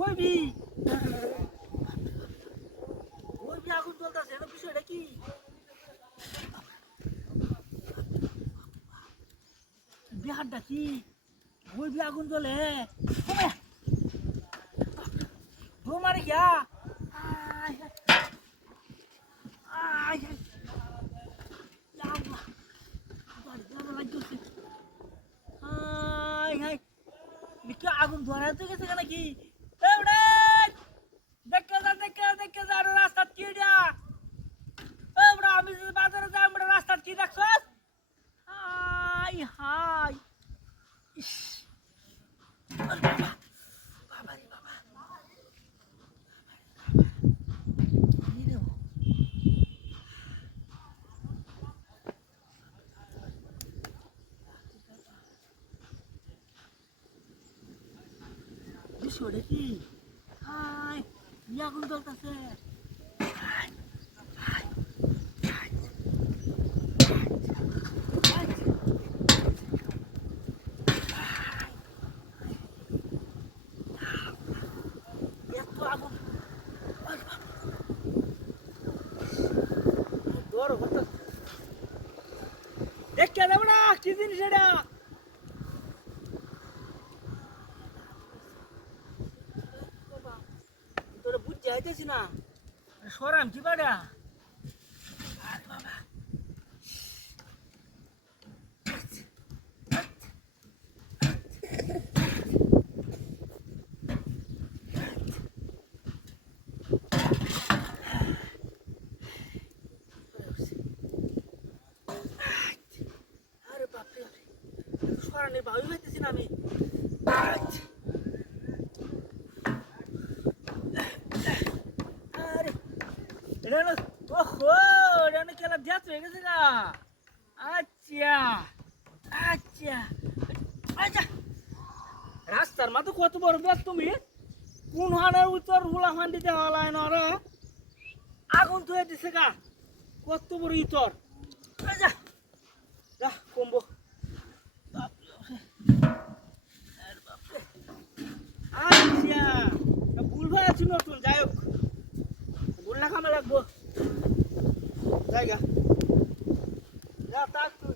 বইবি বইবি আগুন জ্বলতেছে এটা বিষয়টা কি বিহারটা কি বইবি আগুন জ্বলে মারে গিয়া আগুন ধরাতে গেছে নাকি দেখে যা রাস্তা কি দিয়া আমি বাজারে যাই আমরা রাস্তা কি দেখছ হাই হাই বাবা রে বাবা বিষয়টা কি হাই আগুন জ্বলতেছে দেখে দেব না কি জিনিস এটা তোরা বুঝতে যাইতেছি না সরাম কি বাড়া সরানি ভাবি পাইতেছি না আমি খেলা দেখ হয়ে গেছে গা আচ্ছা আচ্ছা আচ্ছা রাস্তার মতো কত বড় ব্যাগ তুমি কোন হানের উত্তর হুলা হান্ডি দেওয়া হয় না আগুন ধুয়ে দিছে গা কত বড় ইতর যা যা কমবো আচ্ছা ভুল হয়ে আছি নতুন যাই হোক ভুল না খামে লাগবো জায়গা যা তাক তুই